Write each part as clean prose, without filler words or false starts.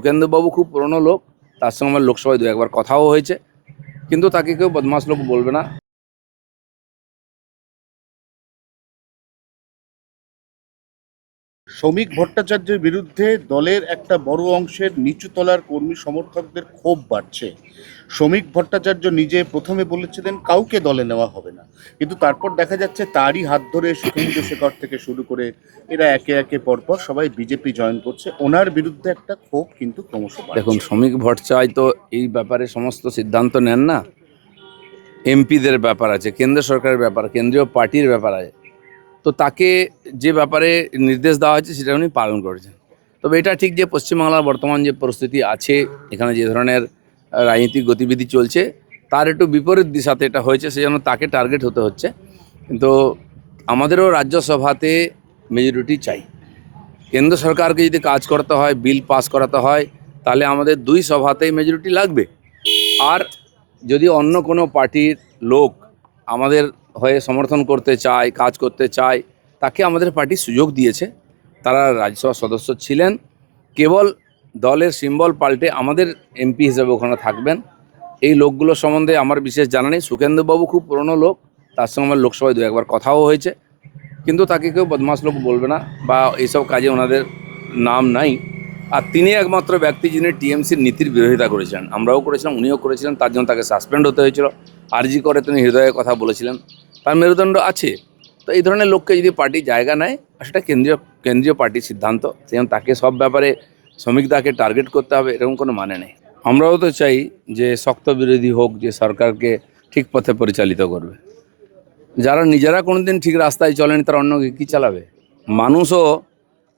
সুখেন্দুবাবু খুব পুরনো লোক, তার সঙ্গে আমার লোকসভায় দু একবার কথাও হয়েছে, কিন্তু তাকে কেউ বদমাস লোক বলবে না। শ্রমিক ভট্টাচার্যের বিরুদ্ধে দলের একটা বড় অংশের নিচু তলার কর্মী সমর্থকদের ক্ষোভ বাড়ছে। শ্রমিক ভট্টাচার্য নিজে প্রথমে বলেছিলেন কাউকে দলে নেওয়া হবে না, কিন্তু তারপর দেখা যাচ্ছে তারই হাত ধরে সুখেন্দু শেখর থেকে শুরু করে এরা একে একে পরপর সবাই বিজেপি জয়েন করছে। ওনার বিরুদ্ধে একটা ক্ষোভ কিন্তু ক্রমশ দেখুন, বাড়ছে। শ্রমিক ভট্টাচার্য তো এই ব্যাপারে সমস্ত সিদ্ধান্ত নেন না। এমপিদের ব্যাপার আছে, কেন্দ্র সরকারের ব্যাপার, কেন্দ্রীয় পার্টির ব্যাপার আছে। তো তাকে যে ব্যাপারে নির্দেশ দেওয়া হয়েছে সেটা উনি পালন করেছেন। তবে এটা ঠিক যে পশ্চিমবাংলার বর্তমান যে পরিস্থিতি আছে, এখানে যে ধরনের রাজনৈতিক গতিবিধি চলছে, তার একটু বিপরীত দিশাতে এটা হয়েছে, সেজন্য তাকে টার্গেট হতে হচ্ছে। কিন্তু আমাদেরও রাজ্যসভাতে মেজরিটি চাই। কেন্দ্র সরকারকে যদি কাজ করতে হয়, বিল পাস করাতে হয়, তাহলে আমাদের দুই সভাতেই মেজরিটি লাগবে। আর যদি অন্য কোনো পার্টির লোক আমাদের হয়ে সমর্থন করতে চায়, কাজ করতে চায়, তাকে আমাদের পার্টি সুযোগ দিয়েছে। তারা রাজ্যসভা সদস্য ছিলেন, কেবল দলের সিম্বল পাল্টে আমাদের এমপি হিসেবে ওখানে থাকবেন। এই লোকগুলো সম্বন্ধে আমার বিশেষ জানা নেই। সুখেন্দুবাবু খুব পুরনো লোক, তার সঙ্গে আমার লোকসভায় দু একবার কথাও হয়েছে, কিন্তু তাকে কেউ বদমাস লোক বলবে না, বা এইসব কাজে ওনাদের নাম নাই। আর তিনি একমাত্র ব্যক্তি যিনি টিএমসির নীতির বিরোধিতা করেছিলেন। আমরাও করেছিলাম, উনিও করেছিলেন, তার জন্য তাকে সাসপেন্ড হতে হয়েছিল। আরজি করে তিনি হৃদয়ের কথা বলেছিলেন, তার মেরুদণ্ড আছে। তো এই ধরনের লোককে যদি পার্টি জায়গা নেয়, সেটা কেন্দ্রীয় পার্টির সিদ্ধান্ত, সেজন্য তাকে সব ব্যাপারে শ্রমিকদাকে টার্গেট করতে হবে এরকম কোনো মানে নেই। আমরাও তো চাই যে শক্ত বিরোধী হোক, যে সরকারকে ঠিক পথে পরিচালিত করবে। যারা নিজেরা কোনোদিন ঠিক রাস্তায় চলেনি, তারা অন্যকে কী চালাবে? মানুষও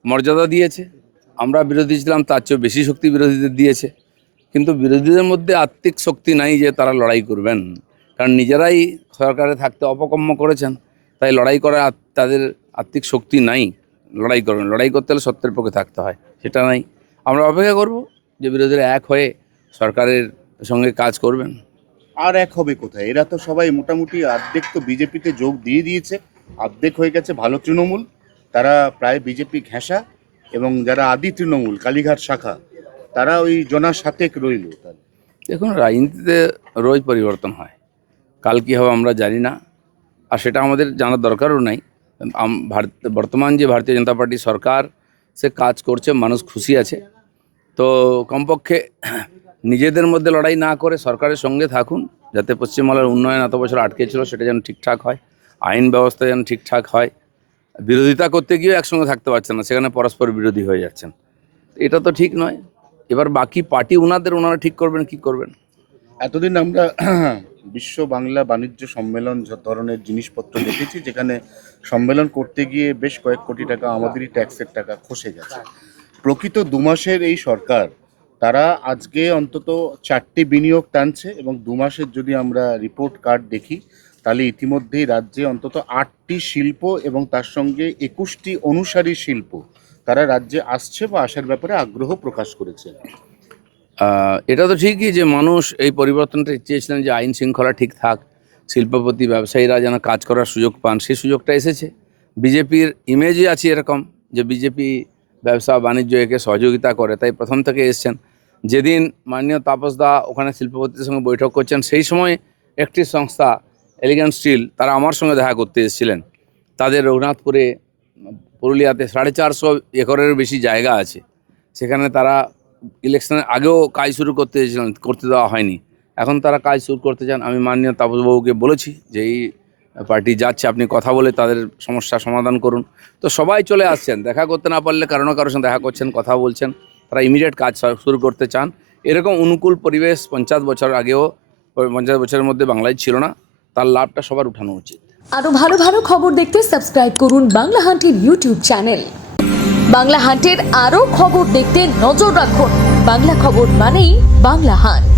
মর্যাদা দিয়েছে, আমরা বিরোধী ছিলাম, তার চেয়ে বেশি শক্তি বিরোধীদের দিয়েছে। কিন্তু বিরোধীদের মধ্যে আত্মিক শক্তি নাই যে তারা লড়াই করবেন, কারণ নিজেরাই সরকারে থাকতে অপকর্ম করেছেন। তাই লড়াই করার তাদের আত্মিক শক্তি নাই। লড়াই করবেন, লড়াই করতে হলে সত্যের পক্ষে থাকতে হয়, সেটা নাই। আমরা অপেক্ষা করব যে বিরোধীরা এক হয়ে সরকারের সঙ্গে কাজ করবেন। আর এক হবে কোথায়? এরা তো সবাই মোটামুটি অর্ধেক তো বিজেপিতে যোগ দিয়ে দিয়েছে, অর্ধেক হয়ে গেছে ভালো তৃণমূল, তারা প্রায় বিজেপি ঘেঁষা, এবং যারা আদি তৃণমূল কালীঘাট শাখা, তারা ওই জনা সাতেক রইল। দেখুন, রাজনীতিতে রোজ পরিবর্তন হয়, কাল কী হবে আমরা জানি না, আর সেটা আমাদের জানার দরকারও নাই। বর্তমান যে ভারতীয় জনতা পার্টি সরকার, সে কাজ করছে, মানুষ খুশি আছে। তো কমপক্ষে নিজেদের মধ্যে লড়াই না করে সরকারের সঙ্গে থাকুন, যাতে পশ্চিমবাংলার উন্নয়ন এত বছর আটকে ছিল সেটা যেন ঠিকঠাক হয়, আইন ব্যবস্থা যেন ঠিকঠাক হয়। বিরোধিতা করতে গিয়েও একসঙ্গে থাকতে পারছেন না, সেখানে পরস্পর বিরোধী হয়ে যাচ্ছেন। এটা তো ঠিক নয়। এবার বাকি পার্টি ওনারা ঠিক করবেন কি করবেন। এতদিন আমরা বিশ্ব বাংলা বাণিজ্য সম্মেলন ধরনের জিনিসপত্র দেখেছি, যেখানে সম্মেলন করতে গিয়ে বেশ কয়েক কোটি টাকা আমাদেরই ট্যাক্সের টাকা খসে গেছে। প্রকৃত 2 মাসের এই সরকার, তারা আজকে অন্তত 4টি বিনিয়োগ টানছে, এবং 2 মাসের যদি আমরা রিপোর্ট কার্ড দেখি, তাহলে ইতিমধ্যেই রাজ্যে অন্তত 8টি শিল্প এবং তার সঙ্গে 21টি অনুসারী শিল্প তারা রাজ্যে আসছে বা আসার ব্যাপারে আগ্রহ প্রকাশ করেছে। এটা তো ঠিকই যে মানুষ এই পরিবর্তনটা চেয়েছিলেন, যে আইন শৃঙ্খলা ঠিক থাক, শিল্পপতি ব্যবসায়ীরা যেন কাজ করার সুযোগ পান, সেই সুযোগটা এসেছে। বিজেপির ইমেজই আছে এরকম, যে বিজেপি ব্যবসা বাণিজ্য একে সহযোগিতা করে, তাই প্রথম থেকে এসছেন। যেদিন মাননীয় তাপসদা ওখানে শিল্পপতিদের সঙ্গে বৈঠক করছেন, সেই সময় একটি সংস্থা এলিগেন্ট স্টিল, তারা আমার সঙ্গে দেখা করতে এসেছিলেন। তাদের রঘুনাথপুরে, পুরুলিয়াতে 450 একরের বেশি জায়গা আছে, সেখানে তারা ইলেকশনের আগেও কাজ শুরু করতে দেওয়া হয়নি, এখন তারা কাজ শুরু করতে চান। আমি মাননীয় তাপসবাবুকে বলেছি যে এই পার্টি যাচ্ছে, আপনি কথা বলে তাদের সমস্যা সমাধান করুন। তো সবাই চলে আসছেন, দেখা করতে না পারলে কারোর সঙ্গে দেখা করছেন, কথা বলছেন। তারা ইমিডিয়েট কাজ শুরু করতে চান। এরকম অনুকূল পরিবেশ 50 বছর আগেও, 50 বছরের মধ্যে বাংলায় ছিল না। তার লাভটা সবার উঠানো উচিত। আরো ভালো ভালো খবর দেখতে সাবস্ক্রাইব করুন বাংলা হান্টের ইউটিউব চ্যানেল। বাংলা হান্টের আরো খবর দেখতে নজর রাখুন। বাংলা খবর মানেই বাংলা হান্ট।